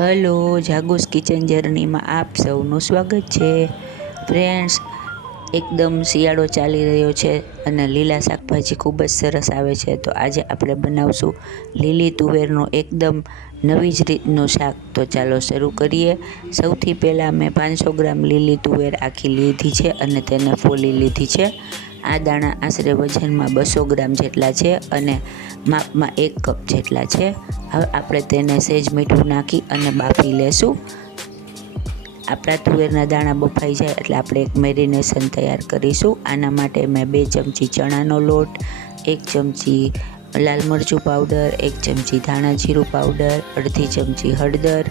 Hello જાગુસ kitchen જર્નીમાં આપ સૌનું સ્વાગત છે. ફ્રેન્ડ્સ એકદમ શિયાળો ચાલી રહ્યો છે અને લીલા શાકભાજી ખૂબ જ સરસ આવે છે. તો આજે આપણે બનાવશું લીલી તુવેરનું એકદમ નવી જ રીતનું શાક. તો ચાલો શરૂ કરીએ. સૌથી પહેલાં મેં પાંચસો ગ્રામ લીલી તુવેર આખી લીધી છે અને તેને ફોલી લીધી છે. આ દાણા આશરે વજનમાં બસો ગ્રામ જેટલા છે અને માપમાં એક કપ જેટલા છે. હવે આપણે તેને સહેજ મીઠું નાખી અને બાફી લેશું. આપણા તુવેરના દાણા બફાઈ જાય એટલે આપણે એક મેરિનેશન તૈયાર કરીશું. આના માટે મેં બે ચમચી ચણાનો લોટ, એક ચમચી લાલ મરચું પાવડર, એક ચમચી ધાણા જીરું પાવડર, અડધી ચમચી હળદર,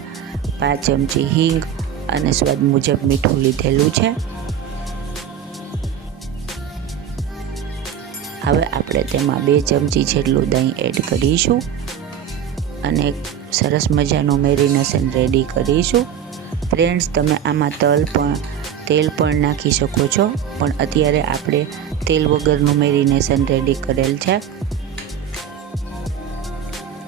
પાંચ ચમચી હિંગ અને સ્વાદ મુજબ મીઠું લીધેલું છે. હવે આપણે તેમાં બે ચમચી જેટલું દહીં એડ કરીશું અને સરસ મજાનું મેરિનેશન રેડી કરીશું. ફ્રેન્ડ્સ તમે આમાં તલ પણ, તેલ પણ નાખી શકો છો. પણ અત્યારે આપણે તેલ વગરનું મેરિનેશન રેડી કરેલ છે.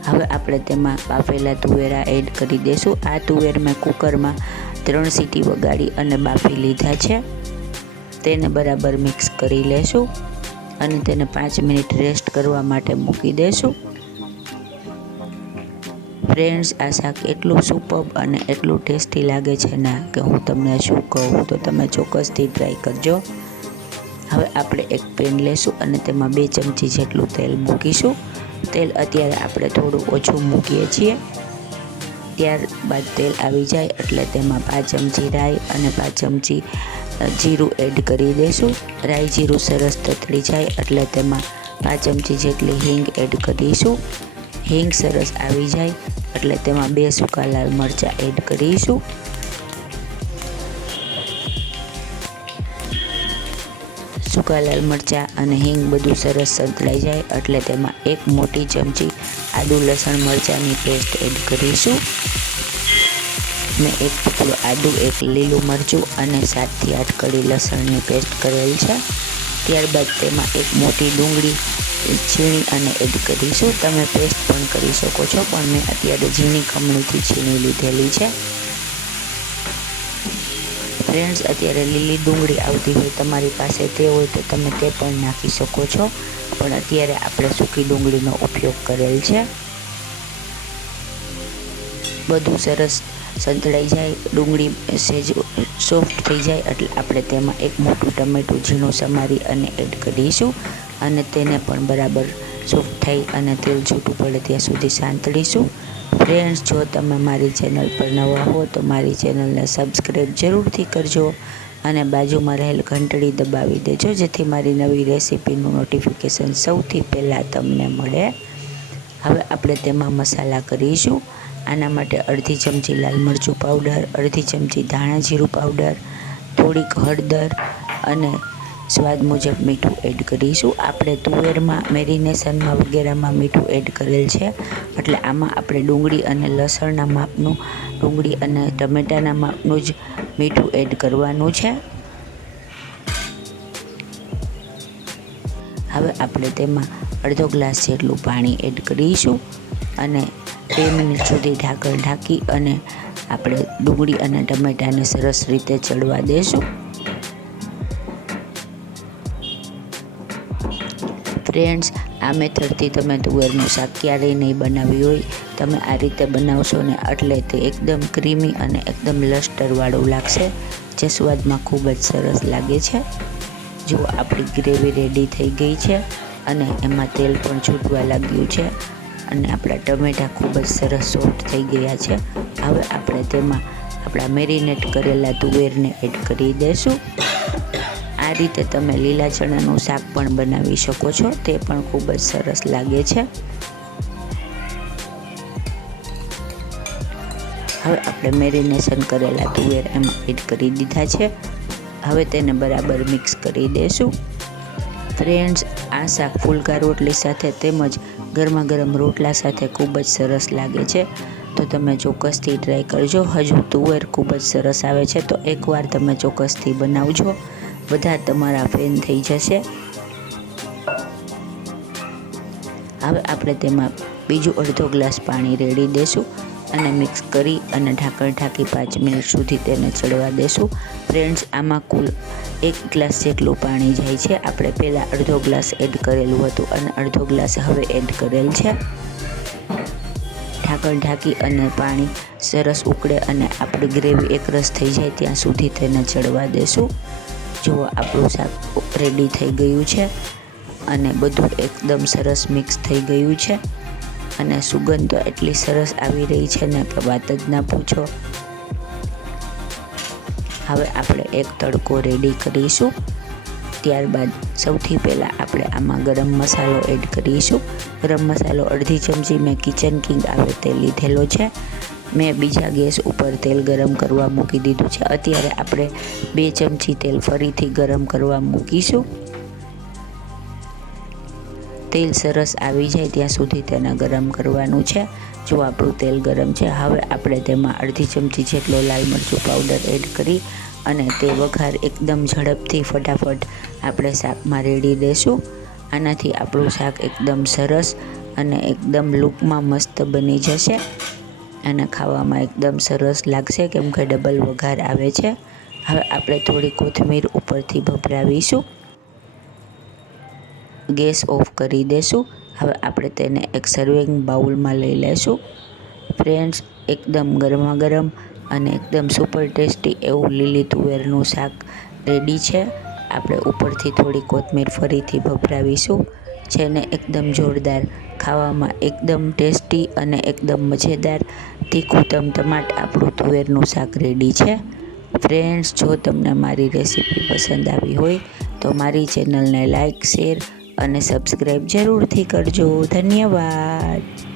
હવે આપણે તેમાં બાફેલા તુવેરા એડ કરી દઈશું. આ તુવેર મેં કુકરમાં ત્રણ સીટી વગાડી અને બાફી લીધા છે. તેને બરાબર મિક્સ કરી લેશું અને તેને પાંચ મિનિટ રેસ્ટ કરવા માટે મૂકી દઈશું. ફ્રેન્ડ્સ, આ શાક એટલું સુપર અને એટલું ટેસ્ટી લાગે છે ને કે હું તમને શું કહું, તો તમે ચોક્કસથી ટ્રાય કરજો. હવે આપણે એક પેન લેશું અને તેમાં બે ચમચી જેટલું તેલ મૂકીશું. તેલ અત્યારે આપણે થોડું ઓછું મૂકીએ છીએ. ત્યારબાદ તેલ આવી જાય એટલે તેમાં પાંચ ચમચી રાઈ અને પાંચ ચમચી જીરું એડ કરી દઈશું. રાઈ જીરું સરસ તતળી જાય એટલે તેમાં પાંચ ચમચી જેટલી હિંગ એડ કરીશું હિંગ સરસ આવી જાય, એટલે તેમાં બે સૂકા લાલ મરચાં એડ કરીશું. સૂકા લાલ મરચાં અને હિંગ બધું સરસ સંતળાઈ જાય, એટલે તેમાં એક મોટી ચમચી આદુ લસણ મરચાંની પેસ્ટ એડ કરીશું. મેં એક ટુકડો આદુ, એક લીલું મરચું અને સાતથી આઠ કડી લસણની પેસ્ટ કરેલ છે. ત્યારબાદ તેમાં એક મોટી ડુંગળી છીણી અને એડ કરીશું. તમે પેસ્ટ પણ કરી શકો છો, પણ મેં અત્યારે ઝીણી ખમણીથી છીણી લીધેલી છે. ફ્રેન્ડ્સ અત્યારે લીલી ડુંગળી આવતી હોય તમારી પાસે તે હોય તો તમે તે પણ નાખી શકો છો. પણ અત્યારે આપણે સૂકી ડુંગળીનો ઉપયોગ કરેલ છે. બધું સરસ સંતળાઈ જાય, ડુંગળી સેજ સોફ્ટ થઈ જાય, એટલે આપણે તેમાં એક મોટું ટમેટું ઝીણું સમારી અને એડ કરીશું. અને તેને પણ બરાબર સોફ્ટ થઈ અને તેલ છૂટું પડે ત્યાં સુધી સાંતળીશું ફ્રેન્ડ્સ જો તમે મારી ચેનલ પર નવા હો તો મારી ચેનલને સબસ્ક્રાઈબ જરૂરથી કરજો અને બાજુમાં રહેલ ઘંટડી દબાવી દેજો, જેથી મારી નવી રેસીપીનું નોટિફિકેશન સૌથી પહેલાં તમને મળે. હવે આપણે તેમાં મસાલા કરીશું. આના માટે અડધી ચમચી લાલ મરચું પાવડર અડધી ચમચી ધાણા જીરું પાવડર થોડીક હળદર અને સ્વાદ મુજબ મીઠું એડ કરીશું. આપણે તુવેરમાં મેરિનેશનમાં વગેરેમાં મીઠું એડ કરેલ છે. એટલે આમાં આપણે ડુંગળી અને લસણના માપનું, ડુંગળી અને ટમેટાના માપનું જ મીઠું એડ કરવાનું છે. હવે આપણે તેમાં અડધો ગ્લાસ જેટલું પાણી એડ કરીશું અને બે મિનિટ સુધી ઢાંકણ ઢાંકી અને આપણે ડુંગળી અને ટમેટાને સરસ રીતે ચડવા દેશું. ફ્રેન્ડ્સ આ મેથડથી તમે તુવેરનું શાક ક્યારેય નહીં બનાવ્યું હોય. તમે આ રીતે બનાવશો ને એટલે તે એકદમ ક્રીમી અને એકદમ લસ્ટરવાળું લાગશે. જે સ્વાદમાં ખૂબ જ સરસ લાગે છે. જો આપણી ગ્રેવી રેડી થઈ ગઈ છે અને એમાં તેલ પણ છૂટવા લાગ્યું છે અને આપણા ટમેટાં ખૂબ જ સરસ સોફ્ટ થઈ ગયા છે, હવે આપણે તેમાં આપણા મેરિનેટ કરેલા તુવેરને એડ કરી દઈશું. આ રીતે તમે લીલા ચણાનું શાક પણ બનાવી શકો છો. તે પણ ખૂબ જ સરસ લાગે છે. હવે આપણે મેરિનેશન કરેલા તુવેર એમાં એડ કરી દીધા છે. હવે તેને બરાબર મિક્સ કરી દઈશું ફ્રેન્ડ્સ, આ શાક ફુલકા રોટલી સાથે તેમજ ગરમા ગરમ રોટલા સાથે ખૂબ જ સરસ લાગે છે. તો તમે ચોક્કસથી ટ્રાય કરજો. હજુ તુવેર ખૂબ જ સરસ આવે છે. તો એકવાર તમે ચોક્કસથી બનાવજો. બધા તમારા ફેન થઈ જશે. હવે આપણે તેમાં બીજું અડધો ગ્લાસ પાણી રેડી દઈશું અને મિક્સ કરી અને ઢાંકણ ઢાંકી પાંચ મિનિટ સુધી તેને ચડવા દેશું. ફ્રેન્ડ્સ આમાં કુલ એક ગ્લાસ જેટલું પાણી જાય છે. આપણે પહેલાં અડધો ગ્લાસ એડ કરેલું હતું અને અડધો ગ્લાસ હવે એડ કરેલ છે. ઢાંકણ ઢાંકી અને પાણી સરસ ઉકળે અને આપણી ગ્રેવી એકરસ થઈ જાય ત્યાં સુધી તેને ચડવા દેશું. જુઓ આપણું શાક રેડી થઈ ગયું છે અને બધું એકદમ સરસ મિક્સ થઈ ગયું છે અને સુગંધ તો એટલી સરસ આવી રહી છે ને કે વાત જ ના પૂછો. હવે આપણે એક તડકો રેડી કરીશું. ત્યારબાદ સૌથી પહેલાં આપણે આમાં ગરમ મસાલો એડ કરીશું. ગરમ મસાલો અડધી ચમચી મેં કિચન કિંગ આવે તે લીધેલો છે. મેં બીજા ગેસ ઉપર તેલ ગરમ કરવા મૂકી દીધું છે. અત્યારે આપણે બે ચમચી તેલ ફરીથી ગરમ કરવા મૂકીશું. તેલ સરસ આવી જાય ત્યાં સુધી તેને ગરમ કરવાનું છે. જો આપણું તેલ ગરમ છે, હવે આપણે તેમાં અડધી ચમચી જેટલો લાલ મરચું પાવડર એડ કરી અને તે વઘાર એકદમ ઝડપથી ફટાફટ આપણે શાકમાં રેડી દઈશું આનાથી આપણું શાક એકદમ સરસ અને એકદમ લૂકમાં મસ્ત બની જશે. અને ખાવામાં એકદમ સરસ લાગશે કેમ કે ડબલ વઘાર આવે છે. હવે આપણે થોડી કોથમીર ઉપરથી ભભરાવીશું. ગેસ ઓફ કરી દેશું. હવે આપણે તેને એક સર્વિંગ બાઉલમાં લઈ લેશું. ફ્રેન્ડ્સ, એકદમ ગરમા ગરમ અને એકદમ સુપર ટેસ્ટી એવું લીલી તુવેરનું શાક રેડી છે. આપણે ઉપરથી થોડી કોથમીર ફરીથી ભભરાવીશું, જેને એકદમ જોરદાર, ખાવામાં એકદમ ટેસ્ટી અને એકદમ મજેદાર તીખું તમતમાટ આપણું તુવેરનું શાક રેડી છે. ફ્રેન્ડ્સ જો તમને મારી રેસીપી પસંદ આવી હોય, તો મારી ચેનલને લાઇક શેર અને સબસ્ક્રાઈબ જરૂરથી કરજો. ધન્યવાદ.